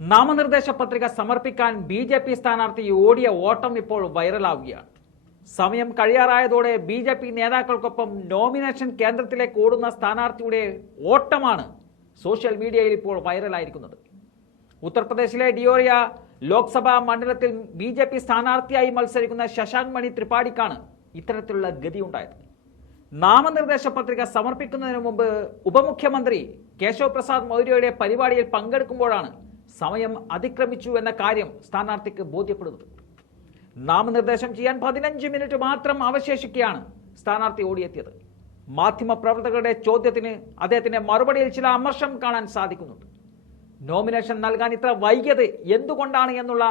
നാമനിർദ്ദേശ പത്രിക സമർപ്പിക്കാൻ ബി.ജെ.പി. സ്ഥാനാർത്ഥി ഓടിയ ഓട്ടം ഇപ്പോൾ വൈറലാവുകയാണ്. സമയം കഴിയാറായതോടെ ബി.ജെ.പി. നേതാക്കൾക്കൊപ്പം നോമിനേഷൻ കേന്ദ്രത്തിലേക്ക് ഓടുന്ന സ്ഥാനാർത്ഥിയുടെ ഓട്ടമാണ് സോഷ്യൽ മീഡിയയിൽ ഇപ്പോൾ വൈറലായിരിക്കുന്നത്. ഉത്തർപ്രദേശിലെ ഡിയോറിയ ലോക്സഭാ മണ്ഡലത്തിൽ ബി.ജെ.പി. സ്ഥാനാർത്ഥിയായി മത്സരിക്കുന്ന ശശാങ്ക് മണി ത്രിപാഠിക്കാണ് ഇത്തരത്തിലുള്ള ഗതിയുണ്ടായത്. നാമനിർദ്ദേശ പത്രിക സമർപ്പിക്കുന്നതിന് മുമ്പ് ഉപമുഖ്യമന്ത്രി കേശവ് പ്രസാദ് മൗര്യയുടെ പരിപാടിയിൽ പങ്കെടുക്കുമ്പോഴാണ് സമയം അതിക്രമിച്ചു എന്ന കാര്യം സ്ഥാനാർത്ഥിക്ക് ബോധ്യപ്പെടുന്നത്. നാമനിർദ്ദേശം ചെയ്യാൻ 15 മിനിറ്റ് മാത്രം അവശേഷിക്കെയാണ് സ്ഥാനാർത്ഥി ഓടിയെത്തിയത്. മാധ്യമപ്രവർത്തകരുടെ ചോദ്യത്തിന് അദ്ദേഹത്തിന്റെ മറുപടിയിൽ ചില അമർഷം കാണാൻ സാധിക്കുന്നുണ്ട്. നോമിനേഷൻ നൽകാൻ ഇത്ര വൈകിയത് എന്തുകൊണ്ടാണ് എന്നുള്ള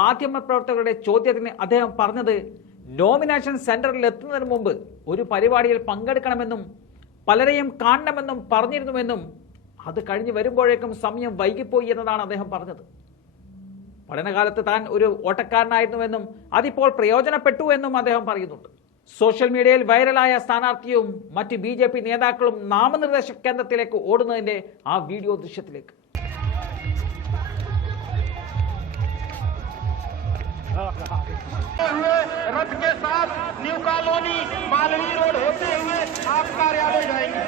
മാധ്യമപ്രവർത്തകരുടെ ചോദ്യത്തിന് അദ്ദേഹം പറഞ്ഞത്, നോമിനേഷൻ സെന്ററിൽ എത്തുന്നതിന് മുമ്പ് ഒരു പരിപാടിയിൽ പങ്കെടുക്കണമെന്നും പലരെയും കാണണമെന്നും പറഞ്ഞിരുന്നുവെന്നും അത് കഴിഞ്ഞ് വരുമ്പോഴേക്കും സമയം വൈകിപ്പോയി എന്നതാണ് അദ്ദേഹം പറഞ്ഞത്. പഠനകാലത്ത് താൻ ഒരു ഓട്ടക്കാരനായിരുന്നുവെന്നും അതിപ്പോൾ പ്രയോജനപ്പെട്ടു എന്നും അദ്ദേഹം പറയുന്നുണ്ട്. സോഷ്യൽ മീഡിയയിൽ വൈറലായ സ്ഥാനാർത്ഥിയും മറ്റ് ബി.ജെ.പി. നേതാക്കളും നാമനിർദ്ദേശ കേന്ദ്രത്തിലേക്ക് ഓടുന്നതിന്റെ ആ വീഡിയോ ദൃശ്യത്തിലേക്ക്. रथ के साथ न्यू कॉलोनी मालवी रोड होते हुए आप कार्यालय जाएंगे।